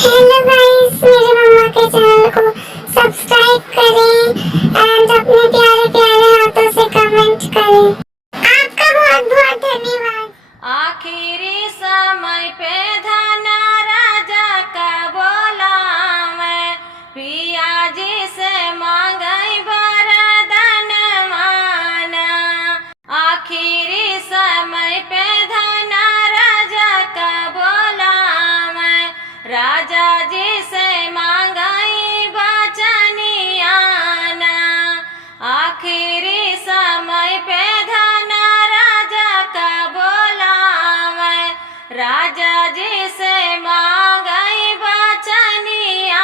Hello guys, मेरे mama के channel को सब्सक्राइब करें एंड अपने प्यारे प्यारे हाथों से कमेंट करें। आपका बहुत बहुत धन्यवाद। आखिरी समय पे धना राजा का बोला मैं पिया जी से मांगई वरदान माना। आखिरी समय पे धना राजा का बोला मैं राजा जी से मांगई बचनियाना। आखिरी समय पे धना राजा का बोला मैं राजा जी से मांगई बचनियाना।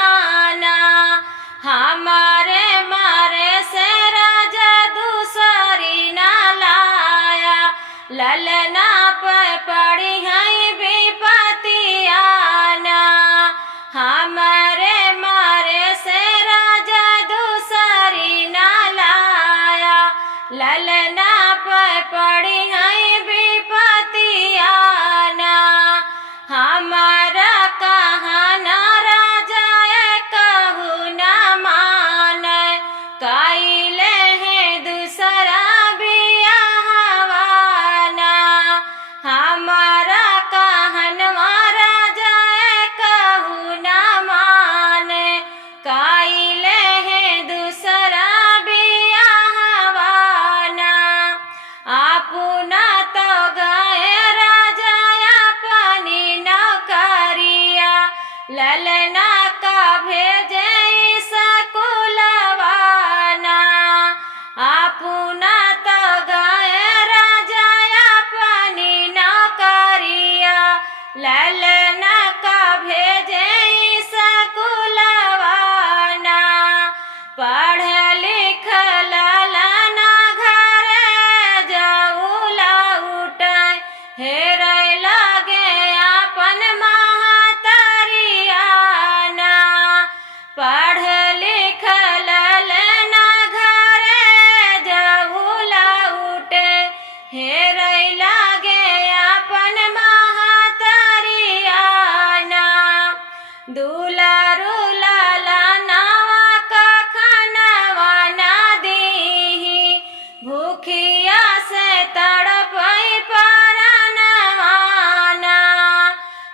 हमारे मारे से राजा दूसरी ना लाया ललना पे पड़ी है विपतियाना। हमारे मारे से राजा दूसरी ना लाया ललना पे पड़ी है विपतियाना। हमारा कहना राजा कहू न माने कैले है दूसरा बियाहवाना। हमारा कहनवा राजा कहू न माने कैले है दूसरा बियाहवाना। अपना तो गए राजा अपनी नौकरिया ललना का भेजे सकुलवाना। अपना तो गए राजा अपनी नौकरिया ललना का भेजे सकुलवाना। पढ़ लिख ललना घरे जऊला उठाए हेरे लगे अपन महतरियाना। पढ़ लिख ललना घरे जऊला उठे हेरे लगे अपन महतरियाना। दुलारू ललनावा कखनवा ना दीही भूखिया से तड़पई परनवाना।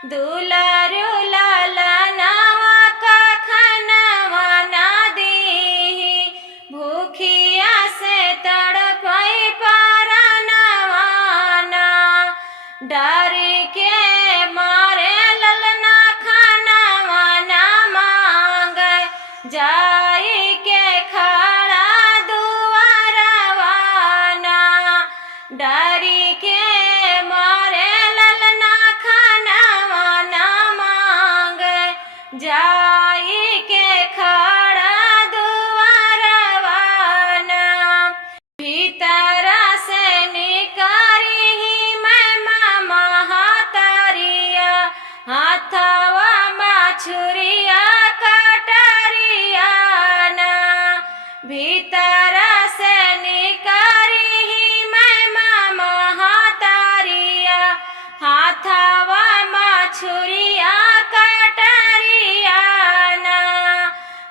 दुलारू ललनावा कखनवा ना दीही भूखिया से तड़पई परनवाना। डर के मारे ललना खानवा ना मांगे जाई के खड़ा दुआरवाना। डरी के मारे ललना खानवा ना मांगे जाई के खड़ा दुआरवाना। भीतर से निकारी मैं मामा हाथरिया हाथवा माछुरिया कटरियाना। भीतर से निकारी मैं मामा हाथरिया हाथवा माछुरिया कटरियाना।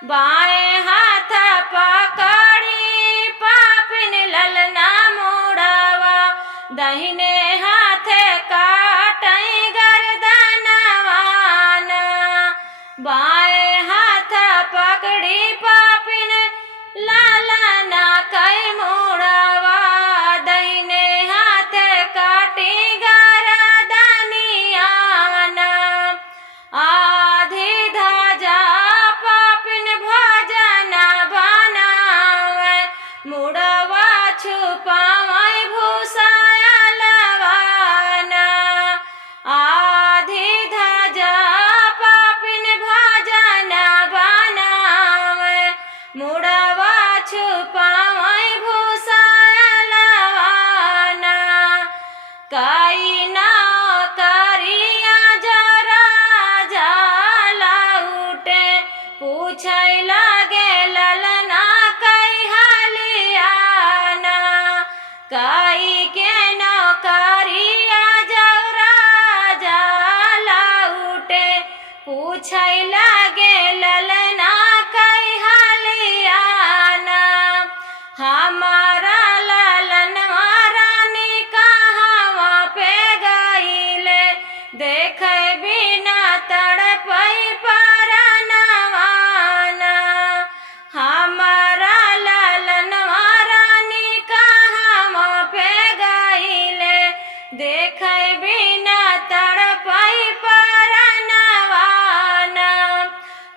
बाएं हाथ पकड़ी पापिन ललना मुड़वा दहिने हाथ काटई गर्दनवाना। बाएं हाथ पकड़ी पापिन ललना कई मुड़वा दहिने हाथ काटी गर्दनियाना। आधी धाजा पापिन भोजन बनावे मुड़वा छुपावई भूसायलवाना। आधी धाजा पापिन भोजन पूछै लागे ललना कई हालियाना हमारा ललनवा रानी कहवा पे गईले देखे बिना तड़पई परनवाना हमारा ललनवा रानी कहवा पे गईले देखे बिना तड़पई परनवाना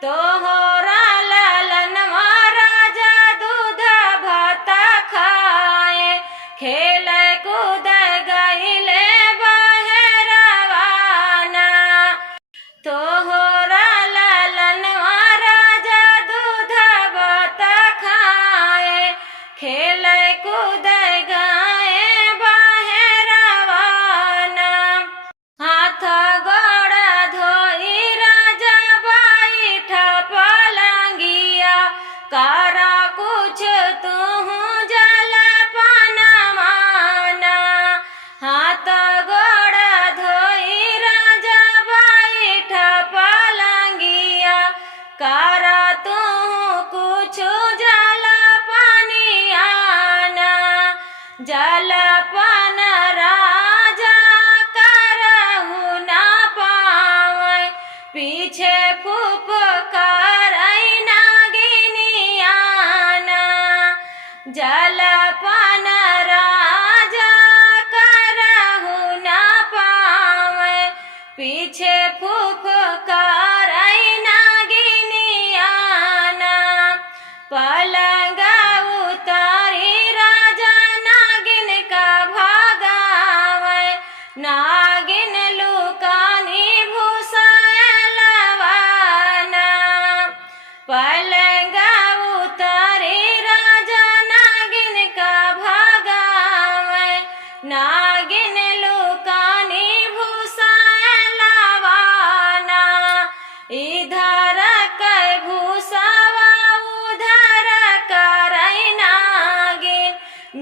तोहरा ललनवा राजा दूध भात खाए खेल कूद गईले बहरवाना तोहरा ललनवा राजा दूध भात खाए खेल कूद गए बहरवाना हाथ गोड़ धोई राजा बैठ पलंगिया करा कुछ तू जलपनवाना हाथ गोड़ धोई राजा बैठ पलंगिया करा तू कुछ जलपनियाना जलपन राजा करहु ना पावे पीछे फूफ करई नागिनियाना जलपन राजा करहु ना पावे पीछे फूफ करई नागिनियाना पलंग उतारी राजा नागिन का भागावे नागिन लुकानी भूसालवाना पलंग उतारी राजा नागिन का भागावे नागिन लुकानी भूसालवाना इधर कै भूसावा उधर करई नागिन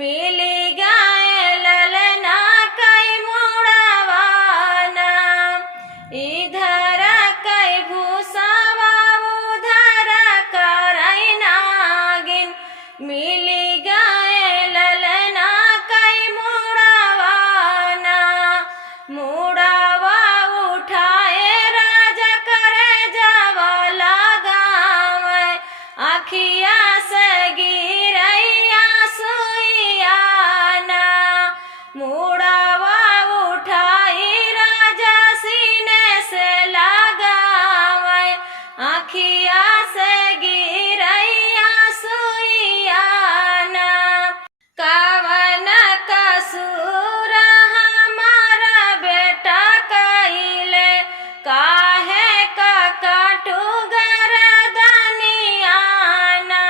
मिली गए ललना कई मुड़वाना इधर कै भूसावा उधर करई नागिन मिली गए ललना कई मुड़वाना मुड़वा उठाए राजा करे जावा लगावे आखिया से गिरैया सुइयाना मुड़वा उठाई राजा सीने से लगावे आखिया से गिरैया सुइयाना कवन कसूर हमारा बेटा कइले काहे का काटू गरदनियाना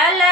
लाल